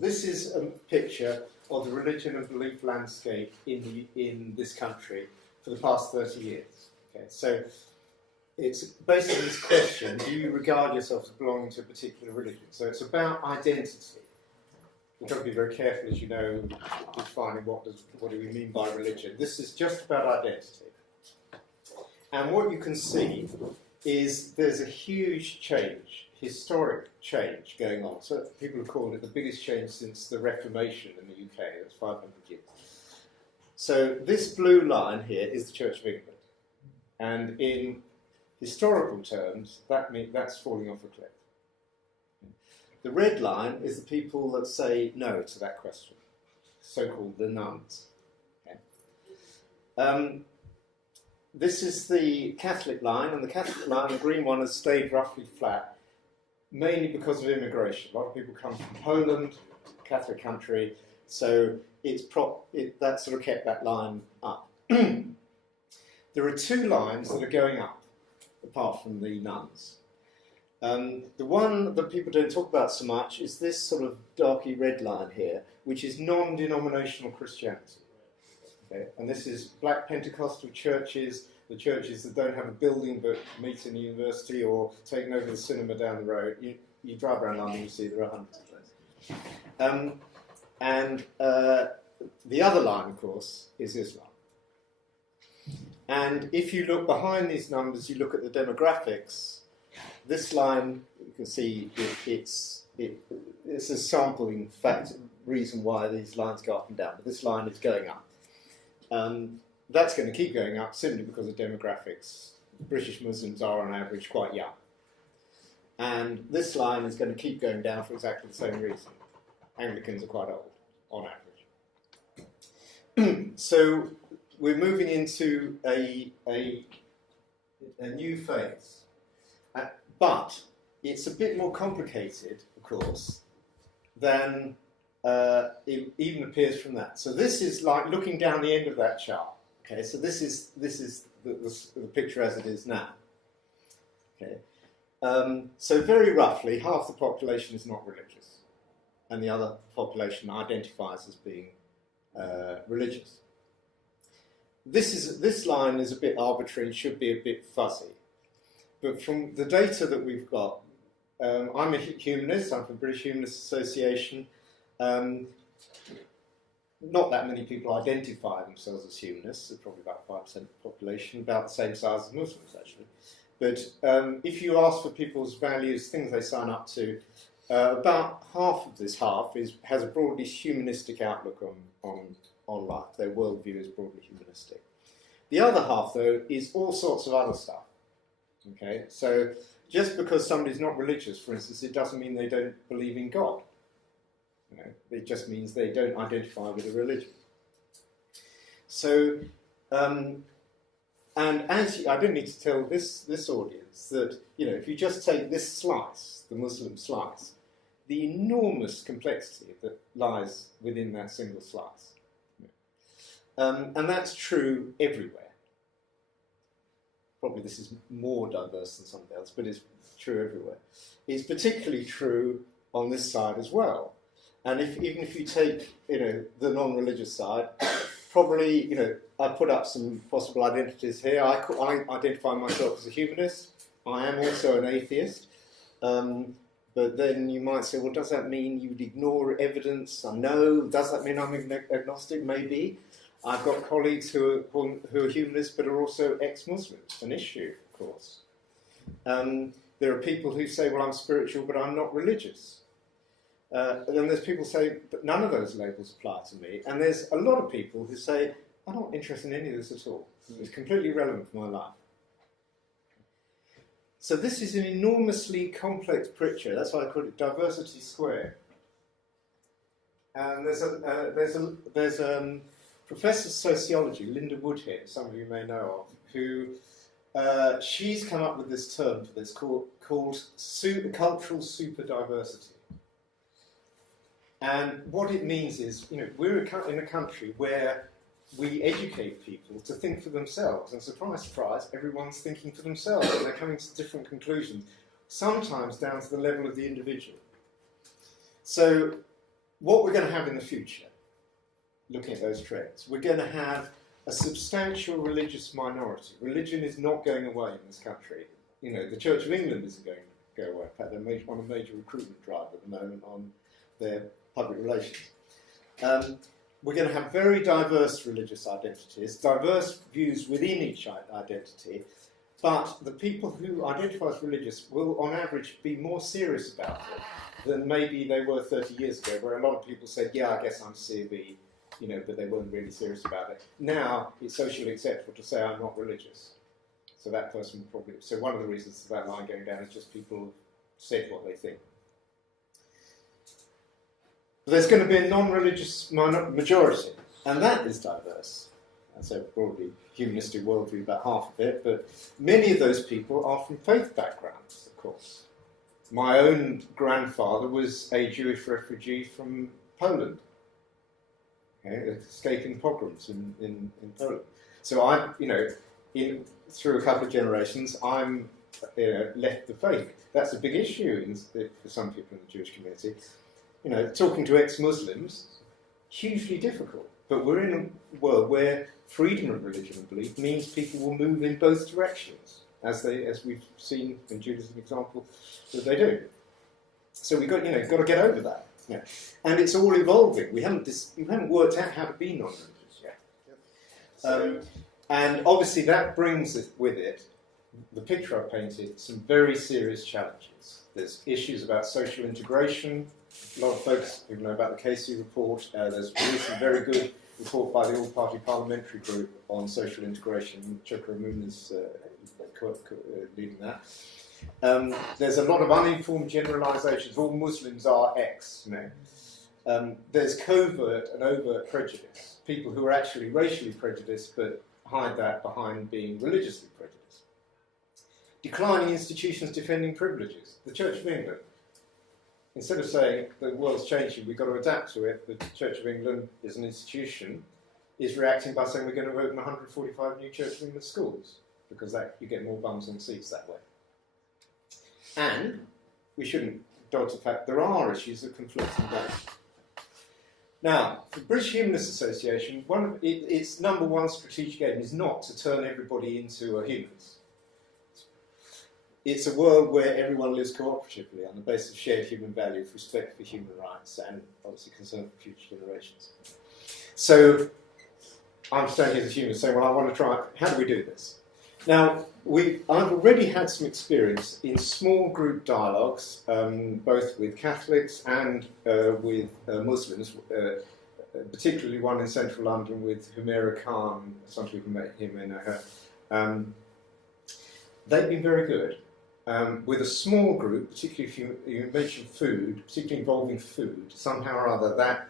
This is a picture of the religion and belief landscape in this country for the past 30 years. Okay, so it's basically this question: do you regard yourself as belonging to a particular religion? So it's about identity. We've got to be very careful, as you know, defining what do we mean by religion. This is just about identity. And what you can see is there's a huge change, historic change going on. So people have called it the biggest change since the Reformation in the UK. That's 500 years. So this blue line here is the Church of England. And in historical terms, that's falling off a cliff. The red line is the people that say no to that question, so-called the nuns. Okay. This is the Catholic line, and the Catholic line, the green one, has stayed roughly flat, mainly because of immigration. A lot of people come from Poland, Catholic country, so that sort of kept that line up. There are two lines that are going up, apart from the nuns. The one that people don't talk about so much is this sort of darky red line here, which is non-denominational Christianity. Okay? And this is black Pentecostal churches, the churches that don't have a building but meet in the university or taking over the cinema down the road. You drive around London, you see there are hundreds of those. The other line, of course, is Islam. And if you look behind these numbers, you look at the demographics, this line, you can see it's a sampling reason why these lines go up and down, but this line is going up. That's going to keep going up simply because of demographics. British Muslims are on average quite young. And this line is going to keep going down for exactly the same reason. Anglicans are quite old, on average. So we're moving into a new phase. But it's a bit more complicated, of course, than it even appears from that. So this is like looking down the end of that chart. Okay, so this is the picture as it is now. Okay, so very roughly, half the population is not religious, and the other population identifies as being religious. This line is a bit arbitrary and should be a bit fuzzy. But from the data that we've got, I'm a humanist, I'm from the British Humanist Association. Not that many people identify themselves as humanists, they're probably about 5% of the population, about the same size as Muslims actually. But if you ask for people's values, things they sign up to, about half of this has a broadly humanistic outlook on life. Their worldview is broadly humanistic. The other half, though, is all sorts of other stuff. Okay, so just because somebody's not religious, for instance, it doesn't mean they don't believe in God. You know, it just means they don't identify with a religion. So, and as I don't need to tell this audience that, you know, if you just take this slice, the Muslim slice, the enormous complexity that lies within that single slice, and that's true everywhere. Probably this is more diverse than something else, but it's true everywhere. It's particularly true on this side as well. And even if you take, you know, the non-religious side, probably, you know, I put up some possible identities here. I identify myself as a humanist. I am also an atheist. But then you might say, well, does that mean you'd ignore evidence? No. Does that mean I'm agnostic? Maybe. I've got colleagues who are humanists but are also ex-Muslims, an issue, of course. There are people who say, well, I'm spiritual but I'm not religious. And then there's people who say, but none of those labels apply to me. And there's a lot of people who say, I'm not interested in any of this at all. It's completely irrelevant for my life. So this is an enormously complex picture. That's why I call it diversity squared. And there's a professor of sociology, Linda Woodhead, some of you may know of, who she's come up with this term for this called cultural superdiversity. And what it means is, you know, we're in a country where we educate people to think for themselves, and surprise, surprise, everyone's thinking for themselves, and they're coming to different conclusions, sometimes down to the level of the individual. So, what we're going to have in the future, looking at those trends, we're going to have a substantial religious minority. Religion is not going away in this country. You know, the Church of England isn't going to go away. In fact, they're on a major recruitment drive at the moment on their public relations. We're going to have very diverse religious identities, diverse views within each identity, but the people who identify as religious will, on average, be more serious about it than maybe they were 30 years ago, where a lot of people said, yeah, I guess I'm CB, you know, but they weren't really serious about it. Now, it's socially acceptable to say I'm not religious. So that person will probably... So one of the reasons for that line going down is just people said what they think. There's going to be a non-religious majority, and that is diverse. And so probably humanistic worldview, about half of it, but many of those people are from faith backgrounds, of course. My own grandfather was a Jewish refugee from Poland, okay, escaping pogroms in Poland. So I, you know, through a couple of generations, I'm left the faith. That's a big issue for some people in the Jewish community. You know, talking to ex-Muslims, hugely difficult. But we're in a world where freedom of religion and belief means people will move in both directions, as we've seen in Judaism example that they do. So we've got to get over that. Yeah. And it's all evolving. We haven't worked out how to be non-religious yet. And obviously that brings with it the picture I painted, some very serious challenges. There's issues about social integration. A lot of folks people know about the Casey report. There's a very good report by the All-Party Parliamentary Group on social integration. Chokramun is leading that. There's a lot of uninformed generalisations. All Muslims are X. You know. There's covert and overt prejudice. People who are actually racially prejudiced but hide that behind being religiously prejudiced. Declining institutions defending privileges. The Church of England. Instead of saying the world's changing, we've got to adapt to it, the Church of England is an institution, is reacting by saying we're going to open 145 new Church of England schools, because you get more bums on seats that way. And we shouldn't dodge the fact there are issues of conflicting values. Now, the British Humanist Association, its number one strategic aim is not to turn everybody into a humanist. It's a world where everyone lives cooperatively on the basis of shared human values, respect for human rights, and obviously concern for future generations. So I'm standing here as a humanist saying, well, I want to try, how do we do this? Now, I've already had some experience in small group dialogues, both with Catholics and with Muslims, particularly one in central London with Humaira Khan. Some people met him and her. They've been very good. With a small group, particularly if you mention food, particularly involving food, somehow or other, that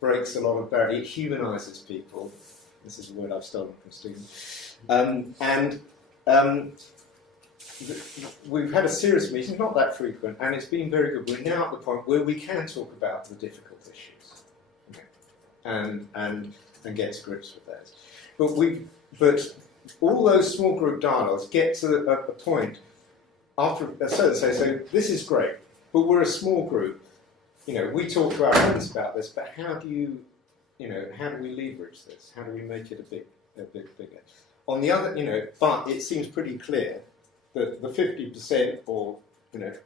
breaks a lot of barriers. It humanises people. This is a word I've stolen from Stephen. We've had a serious meeting, not that frequent, and it's been very good. We're now at the point where we can talk about the difficult issues, okay, and get to grips with those. But all those small group dialogues get to a point after a certain stage. So this is great, but we're a small group. You know, we talk to our friends about this, but how do how do we leverage this? How do we make it a bit bigger? On the other, but it seems pretty clear that the 50% or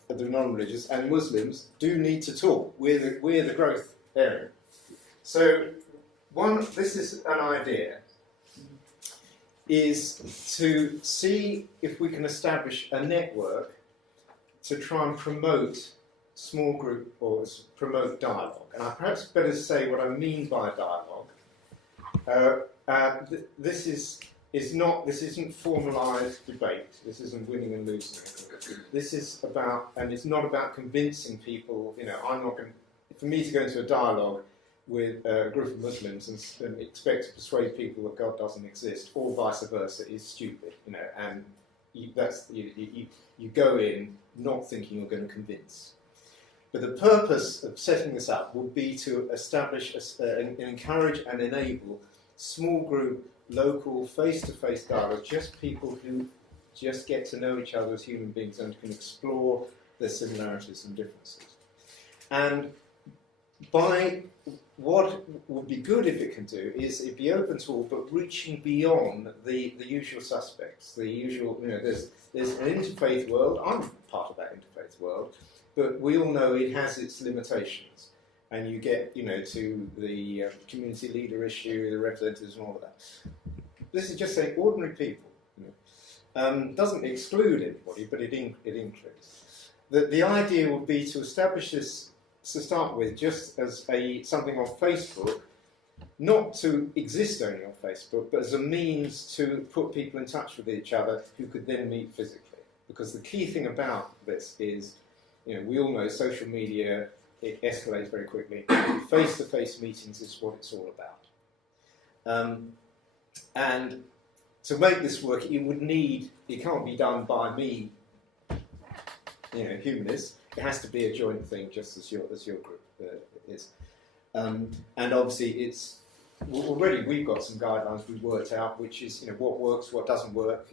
of the non-religious and Muslims do need to talk. We're the growth area. So this is an idea, is to see if we can establish a network to try and promote small group or promote dialogue. And I perhaps better say what I mean by dialogue. This isn't formalised debate. This isn't winning and losing. This is about, and it's not about convincing people. I'm not going. For me to go into a dialogue with a group of Muslims and expect to persuade people that God doesn't exist, or vice versa, is stupid. And you go in not thinking you're going to convince. But the purpose of setting this up will be to establish, encourage and enable small group, local, face-to-face dialogue, just people who just get to know each other as human beings and can explore their similarities and differences. And by what would be good if it can do is it be open to all, but reaching beyond the usual suspects, the usual, there's an interfaith world. I'm part of that interfaith world, but we all know it has its limitations. And you get, to the community leader issue, the representatives and all of that. This is just saying ordinary people. Doesn't exclude anybody, but it includes. The idea would be to establish this, to start with, just as something on Facebook, not to exist only on Facebook, but as a means to put people in touch with each other who could then meet physically. Because the key thing about this is, we all know social media, it escalates very quickly. Face-to-face meetings is what it's all about. And to make this work, it can't be done by me, humanists. It has to be a joint thing, just as your group is. And obviously, already we've got some guidelines we've worked out, which is what works, what doesn't work.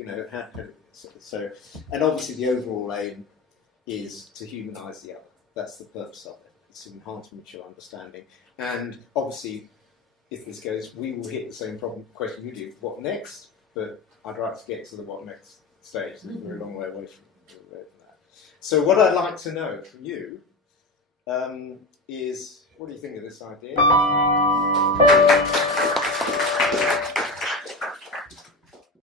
So, and obviously the overall aim is to humanise the other. That's the purpose of it. It's to enhance mutual understanding. And obviously, if this goes, we will hit the same question you do. What next? But I'd like to get to the what next stage. We're a long way away from that. So what I'd like to know from you is, what do you think of this idea?